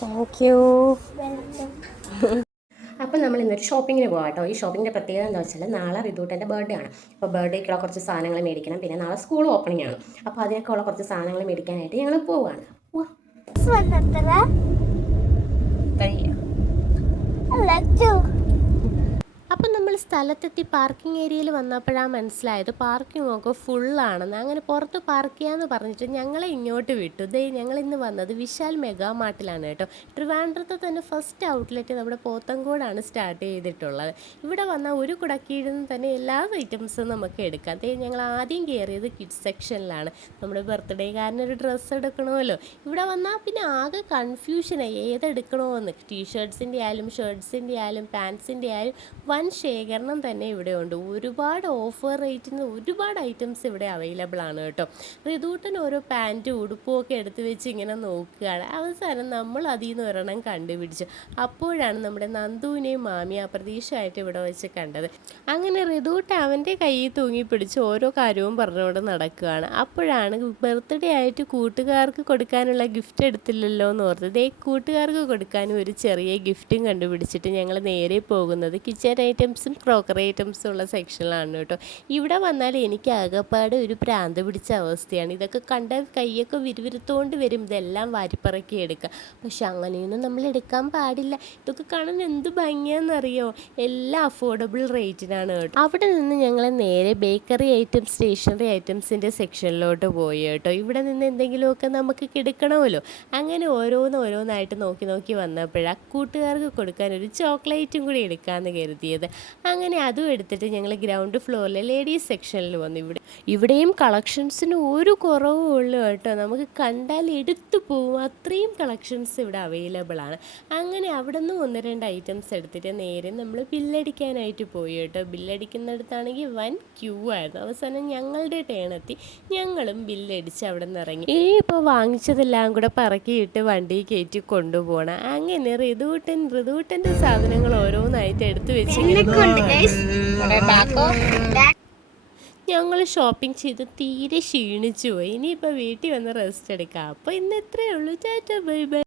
Thank you. അപ്പോൾ നമ്മൾ ഇന്നൊരു ഷോപ്പിങ്ങിന് പോകാം കേട്ടോ. ഈ ഷോപ്പിങ്ങിൻ്റെ പ്രത്യേകത എന്താ വെച്ചാൽ നാളെ റിതൂട്ടൻ്റെ ബർത്ത്ഡേ ആണ്. അപ്പോൾ ബർത്ത്ഡേക്കുള്ള കുറച്ച് സാധനങ്ങൾ മേടിക്കണം. പിന്നെ നാളെ സ്കൂൾ ഓപ്പണിംഗ് ആണ്. അപ്പോൾ അതിനൊക്കെയുള്ള കുറച്ച് സാധനങ്ങൾ മേടിക്കാനായിട്ട് ഞങ്ങൾ പോവുകയാണ്. അപ്പം നമ്മൾ സ്ഥലത്തെത്തി പാർക്കിംഗ് ഏരിയയിൽ വന്നപ്പോഴാണ് മനസ്സിലായത് പാർക്കിംഗ് ഒക്കെ ഫുള്ളാണെന്ന്. അങ്ങനെ പുറത്ത് പാർക്ക് ചെയ്യാമെന്ന് പറഞ്ഞിട്ട് ഞങ്ങളെ ഇങ്ങോട്ട് വിട്ടു. ഞങ്ങൾ ഇന്ന് വന്നത് വിശാൽ മെഗാ മാർട്ടിലാണ് കേട്ടോ. ട്രിവാൻഡ്രത്തെ തന്നെ ഫസ്റ്റ് ഔട്ട്ലെറ്റ് നമ്മുടെ പോത്തങ്കോടാണ് സ്റ്റാർട്ട് ചെയ്തിട്ടുള്ളത്. ഇവിടെ വന്നാൽ ഒരു കുടക്കീഴിൽ നിന്ന് തന്നെ എല്ലാ ഐറ്റംസും നമുക്ക് എടുക്കാം. ഞങ്ങൾ ആദ്യം കയറിയത് കിഡ്സ് സെക്ഷനിലാണ്. നമ്മുടെ ബർത്ത്ഡേക്കാരനൊരു ഡ്രസ്സ് എടുക്കണമല്ലോ. ഇവിടെ വന്നാൽ പിന്നെ ആകെ കൺഫ്യൂഷനായി ഏതെടുക്കണമെന്ന്. ടീഷർട്ട്സിൻ്റെ ആയാലും ഷർട്ട്സിൻ്റെ ആയാലും പാൻസിൻ്റെ ആയാലും വൻ ശേഖരണം തന്നെ ഇവിടെ ഉണ്ട്. ഒരുപാട് ഓഫർ റേറ്റിന് ഒരുപാട് ഐറ്റംസ് ഇവിടെ അവൈലബിൾ ആണ് കേട്ടോ. റിതൂട്ടന് ഓരോ പാൻറ്റും ഉടുപ്പും ഒക്കെ എടുത്ത് വെച്ച് ഇങ്ങനെ നോക്കുകയാണ്. അവസാനം നമ്മൾ അതിൽ നിന്ന് ഒരെണ്ണം കണ്ടുപിടിച്ചു. അപ്പോഴാണ് നമ്മുടെ നന്ദുവിനെയും മാമിയും അപ്രതീക്ഷയായിട്ട് ഇവിടെ വെച്ച് കണ്ടത്. അങ്ങനെ റിതൂട്ട് അവൻ്റെ കയ്യിൽ തൂങ്ങി പിടിച്ച് ഓരോ കാര്യവും പറഞ്ഞുകൊണ്ട് നടക്കുകയാണ്. അപ്പോഴാണ് ബർത്ത്ഡേ ആയിട്ട് കൂട്ടുകാർക്ക് കൊടുക്കാനുള്ള ഗിഫ്റ്റ് എടുത്തില്ലല്ലോ എന്ന് ഓർത്തത്. കൂട്ടുകാർക്ക് കൊടുക്കാനും ഒരു ചെറിയ ഗിഫ്റ്റും കണ്ടുപിടിച്ചിട്ട് ഞങ്ങൾ നേരെ പോകുന്നത് കിച്ചൺ ഐറ്റംസും ക്രോക്കറി ഐറ്റംസും ഉള്ള സെക്ഷനിലാണ് കേട്ടോ. ഇവിടെ വന്നാൽ എനിക്ക് ആകെപ്പാട് ഒരു പ്രാന്ത് പിടിച്ച അവസ്ഥയാണ്. ഇതൊക്കെ കണ്ട കൈയൊക്കെ വിരുവിരുത്തോണ്ട് വരും. ഇതെല്ലാം വാരിപ്പറക്കി എടുക്കുക. പക്ഷെ അങ്ങനെയൊന്നും നമ്മൾ എടുക്കാൻ പാടില്ല. ഇതൊക്കെ കാണാൻ എന്ത് ഭംഗിയാണെന്നറിയോ. എല്ലാം അഫോർഡബിൾ റേറ്റിനാണ് കേട്ടോ. അവിടെ നിന്ന് ഞങ്ങൾ നേരെ ബേക്കറി ഐറ്റംസ് സ്റ്റേഷനറി ഐറ്റംസിൻ്റെ സെക്ഷനിലോട്ട് പോയി കേട്ടോ. ഇവിടെ നിന്ന് എന്തെങ്കിലുമൊക്കെ നമുക്ക് കിടക്കണമല്ലോ. അങ്ങനെ ഓരോന്നായിട്ട് നോക്കി വന്നപ്പോഴാണ് കൂട്ടുകാർക്ക് കൊടുക്കാൻ ഒരു ചോക്ലേറ്റും കൂടി എടുക്കാമെന്ന് കരുതിയത്. അങ്ങനെ അതും എടുത്തിട്ട് ഞങ്ങൾ ഗ്രൗണ്ട് ഫ്ലോറിലെ ലേഡീസ് സെക്ഷനിൽ വന്നു. ഇവിടെയും കളക്ഷൻസിന് ഒരു കുറവും ഉള്ളു കേട്ടോ. നമുക്ക് കണ്ടാൽ എടുത്തു പോവും, അത്രയും കളക്ഷൻസ് ഇവിടെ അവൈലബിൾ ആണ്. അങ്ങനെ അവിടെ നിന്ന് 1-2 ഐറ്റംസ് എടുത്തിട്ട് നേരെ നമ്മൾ ബില്ലടിക്കാനായിട്ട് പോയി കേട്ടോ. ബില്ലടിക്കുന്നിടത്താണെങ്കിൽ വൻ ക്യൂ ആയിരുന്നു. അവസാനം ഞങ്ങളുടെ ടേണെത്തി ഞങ്ങളും ബില്ലടിച്ച് അവിടെ നിന്ന് ഇറങ്ങി. ഇപ്പോൾ വാങ്ങിച്ചതെല്ലാം കൂടെ പറക്കിയിട്ട് വണ്ടി കയറ്റി കൊണ്ടുപോകണം. അങ്ങനെ റിതൂട്ടൻ്റെ സാധനങ്ങൾ ഓരോന്നായിട്ട് എടുത്തു വെച്ച് ഞങ്ങൾ ഷോപ്പിംഗ് ചെയ്ത് തീരെ ക്ഷീണിച്ചു പോയി. ഇനിയിപ്പോൾ വീട്ടിൽ വന്ന് റെസ്റ്റ് എടുക്കാം. അപ്പോൾ ഇന്ന് ഇത്രയേ ഉള്ളൂ. Tata bye bye.